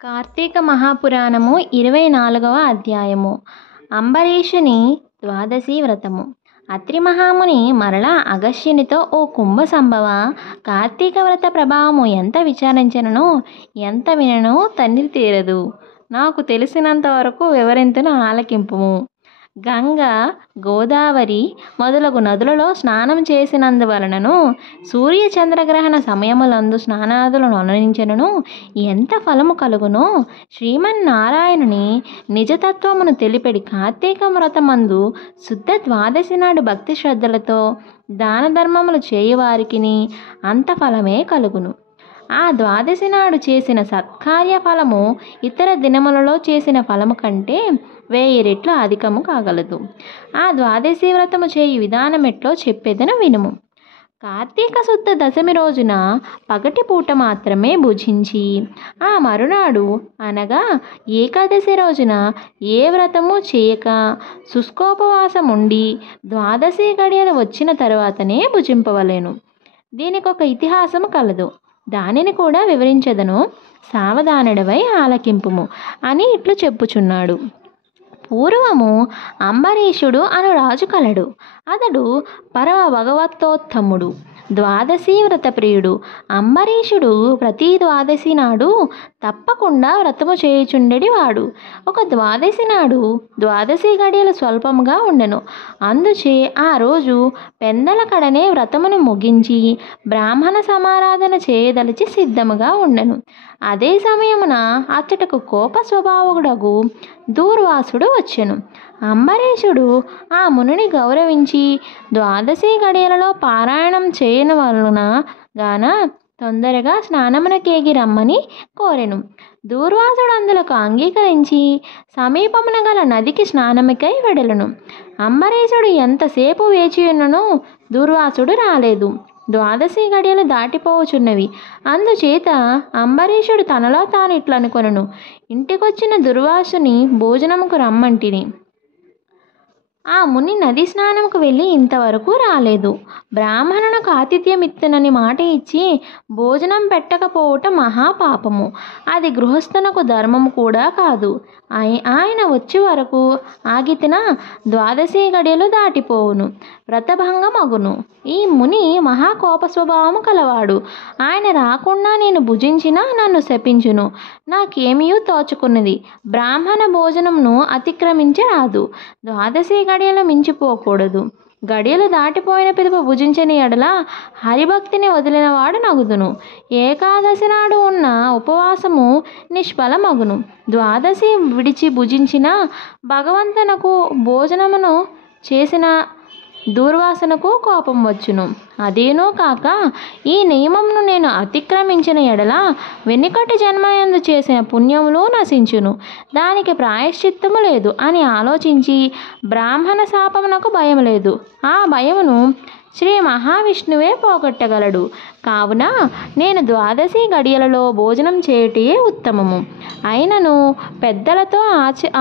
కార్తీక మహాపురాణము 24వ అధ్యాయము. అంబరీషుని ద్వాదశి వ్రతము. అత్రి మహాముని మరలా అగస్త్యునితో, ఓ కుంభ సంభవ, కార్తీక వ్రత ప్రభావము ఎంత విచారించినను ఎంత వినను తనివి తీరదు. నాకు తెలిసినంత వరకు వివరింతును, ఆలకింపుము. గంగ, గోదావరి మొదలగు నదులలో స్నానం చేసినందువలనను, సూర్య చంద్రగ్రహణ సమయములందు స్నానాదులను అనుసరించినను ఎంత ఫలము కలుగునో శ్రీమన్నారాయణుని నిజతత్వమును తెలిపెడి కార్తీక వ్రతమందు శుద్ధ ద్వాదశి నాడు భక్తి శ్రద్ధలతో దాన ధర్మములు చేయువారికిని అంత ఫలమే కలుగును. ఆ ద్వాదశి నాడు చేసిన సత్కార్య ఫలము ఇతర దినములలో చేసిన ఫలము కంటే 1000 రెట్లు అధికము కాగలదు. ఆ ద్వాదశి వ్రతము చేయు విధానం ఎట్లో చెప్పేదను వినుము. కార్తీక శుద్ధ దశమి రోజున పగటి పూట మాత్రమే భుజించి, ఆ మరునాడు అనగా ఏకాదశి రోజున ఏ వ్రతము చేయక శుష్కోపవాసం ఉండి ద్వాదశి గడియలు వచ్చిన తరువాతనే భుజింపవలెను. దీనికి ఒక ఇతిహాసము కలదు, దానిని కూడా వివరించదను, సావధానుడవై ఆలకింపుము అని ఇట్లు చెప్పుచున్నాడు. పూర్వము అంబరీషుడు అను రాజు కలడు. అతడు పరమ భగవత్తోత్తముడు, ద్వాదశి వ్రత ప్రియుడు. అంబరీషుడు ప్రతి ద్వాదశి నాడు తప్పకుండా వ్రతము చేయుచుండెడి వాడు. ఒక ద్వాదశి నాడు ద్వాదశి గడియలు స్వల్పముగా ఉండెను. అందుచే ఆ రోజు పెందల కడనే వ్రతమును ముగించి బ్రాహ్మణ సమారాధన చేయదలిచి సిద్ధముగా ఉండెను. అదే సమయమున అచ్చటకు కోప స్వభావుడగు దూర్వాసుడు వచ్చెను. అంబరీషుడు ఆ మునిని గౌరవించి ద్వాదశి గడియలలో పారాయణం చేయని వలన గాన తొందరగా స్నానమునకేగి రమ్మని కోరెను. దూర్వాసుడు అందులకు అంగీకరించి సమీపమున గల నదికి స్నానముకై వెడలను. అంబరీషుడు ఎంతసేపు వేచియున్నను దూర్వాసుడు రాలేదు. ద్వాదశి గడియలు దాటిపోవచున్నవి. అందుచేత అంబరీషుడు తనలో తాను ఇట్లనుకొనెను, ఇంటికొచ్చిన దుర్వాసుని భోజనముకు రమ్మంటిని. ఆ ముని నది స్నానముకు వెళ్ళి ఇంతవరకు రాలేదు. బ్రాహ్మణునకు ఆతిథ్యం ఇత్తునని మాట ఇచ్చి భోజనం పెట్టకపోవటం మహాపాపము. అది గృహస్థునకు ధర్మము కూడా కాదు. ఆయన వచ్చే వరకు ఆగితిన ద్వాదశి గడియలు దాటిపోవును, వ్రతభంగమగును. ఈ ముని మహాకోప స్వభావము కలవాడు. ఆయన రాకుండా నేను భుజించినా నన్ను శపించును. నాకేమీయూ తోచుకున్నది. బ్రాహ్మణ భోజనమును అతిక్రమించరాదు. ద్వాదశి గడియలు మించిపోకూడదు. గడియలు దాటిపోయిన పిదప భుజించని ఎడల హరిభక్తిని వదిలినవాడు నగుదును. ఏకాదశి నాడు ఉన్న ఉపవాసము నిష్ఫలమగును. ద్వాదశి విడిచి భుజించిన భగవంతునకు భోజనమును చేసిన దూర్వాసనకు కోపం వచ్చును. అదేనో కాక ఈ నియమమును నేను అతిక్రమించిన ఎడల వెనుకటి జన్మయందు చేసిన పుణ్యములు నశించును, దానికి ప్రాయశ్చిత్తము లేదు అని ఆలోచించి బ్రాహ్మణ శాపమునకు భయం లేదు. ఆ భయమును శ్రీ మహావిష్ణువే పోగొట్టగలడు. కావున నేను ద్వాదశి గడియలలో భోజనం చేయుటే ఉత్తమము. అయినను పెద్దలతో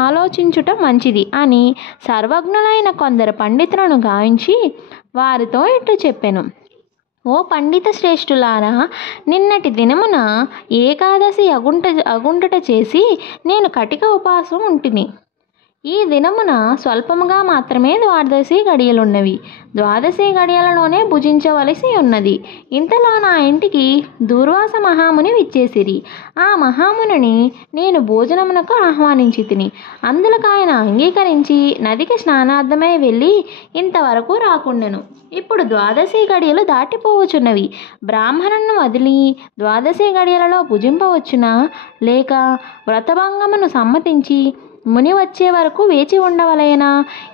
ఆలోచించుట మంచిది అని సర్వజ్ఞులైన కొందరు పండితులను గావించి వారితో ఇట్లు చెప్పెను. ఓ పండిత శ్రేష్ఠులారా, నిన్నటి దినమున ఏకాదశి అగుంటుట చేసి నేను కటిక ఉపవాసం ఉంటిని. ఈ దినమున స్వల్పముగా మాత్రమే ద్వాదశి గడియలున్నవి. ద్వాదశి గడియలలోనే భుజించవలసి ఉన్నది. ఇంతలో నా ఇంటికి దూర్వాస మహాముని విచ్చేసిరి. ఆ మహామునిని నేను భోజనమునకు ఆహ్వానించి తిని, అందులకు ఆయన అంగీకరించి నదికి స్నానార్థమై వెళ్ళి ఇంతవరకు రాకుండెను. ఇప్పుడు ద్వాదశి గడియలు దాటిపోవచున్నవి. బ్రాహ్మణులను వదిలి ద్వాదశి గడియలలో భుజింపవచ్చునా, లేక వ్రతభంగమును సమ్మతించి ముని వచ్చే వరకు వేచి ఉండవలెనా?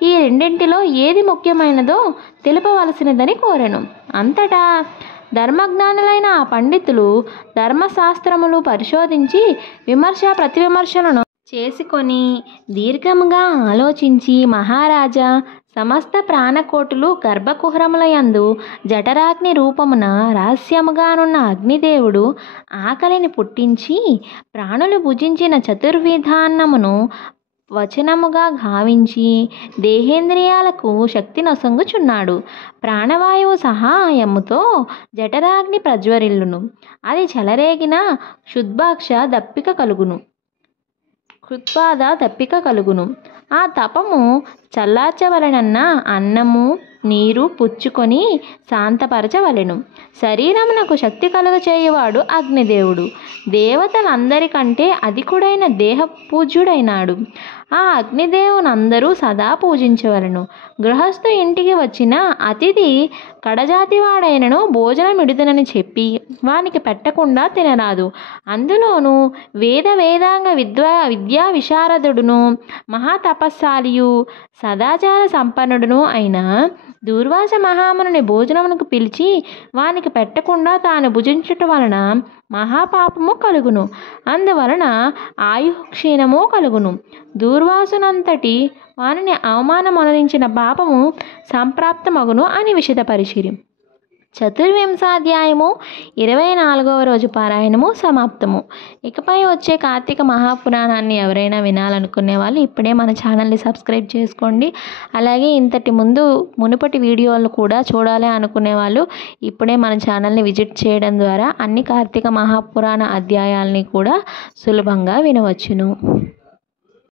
ఈ రెండింటిలో ఏది ముఖ్యమైనదో తెలుపవలసినదని కోరెను. అంతటా ధర్మజ్ఞానులైన ఆ పండితులు ధర్మశాస్త్రములు పరిశోధించి విమర్శ ప్రతివిమర్శలను చేసుకొని దీర్ఘముగా ఆలోచించి, మహారాజా, సమస్త ప్రాణకోటులు గర్భకుహరములయందు జఠరాగ్ని రూపమున రహస్యముగానున్న అగ్నిదేవుడు ఆకలిని పుట్టించి ప్రాణులు భుజించిన చతుర్విధాన్నమును వచనముగా గావించి దేహేంద్రియాలకు శక్తి నొసంగుచున్నాడు. ప్రాణవాయువు సహాయముతో జఠరాగ్ని ప్రజ్వరిల్లును. అది చెలరేగిన శుద్భాక్ష దప్పిక కలుగును. కృత్వాద దప్పిక కలుగును. ఆ తపము చల్లార్చవలనన్న అన్నము నీరు పుచ్చుకొని శాంతపరచవలెను. శరీరమునకు శక్తి కలుగచేయువాడు అగ్నిదేవుడు. దేవతలందరికంటే అధికుడైన దేహ పూజ్యుడైనాడు. ఆ అగ్నిదేవునందరూ సదా పూజించవలను. గృహస్థు ఇంటికి వచ్చిన అతిథి కడజాతివాడైనను భోజనమిడుదనని చెప్పి వానికి పెట్టకుండా తినరాదు. అందులోనూ వేదాంగ విద్యా విశారదుడును మహాతపస్శాలియు సదాచార సంపన్నుడును అయిన దూర్వాస మహాముని భోజనమునకు పిలిచి వానికి పెట్టకుండా తాను భుజించుట వలన మహాపాపము కలుగును. అందువలన ఆయుక్షీణము కలుగును. దూర్వాసునంతటి వానిని అవమానమొనరించిన పాపము సంప్రాప్తమగును అని విశదపరిచిరి. చతుర్వింశాధ్యాయము 24వ రోజు పారాయణము సమాప్తము. ఇకపై వచ్చే కార్తీక మహాపురాణాన్ని ఎవరైనా వినాలనుకునే వాళ్ళు ఇప్పుడే మన ఛానల్ని సబ్స్క్రైబ్ చేసుకోండి. అలాగే మునుపటి వీడియోలను కూడా చూడాలి అనుకునే వాళ్ళు ఇప్పుడే మన ఛానల్ని విజిట్ చేయడం ద్వారా అన్ని కార్తీక మహాపురాణ అధ్యాయాల్ని కూడా సులభంగా వినవచ్చును.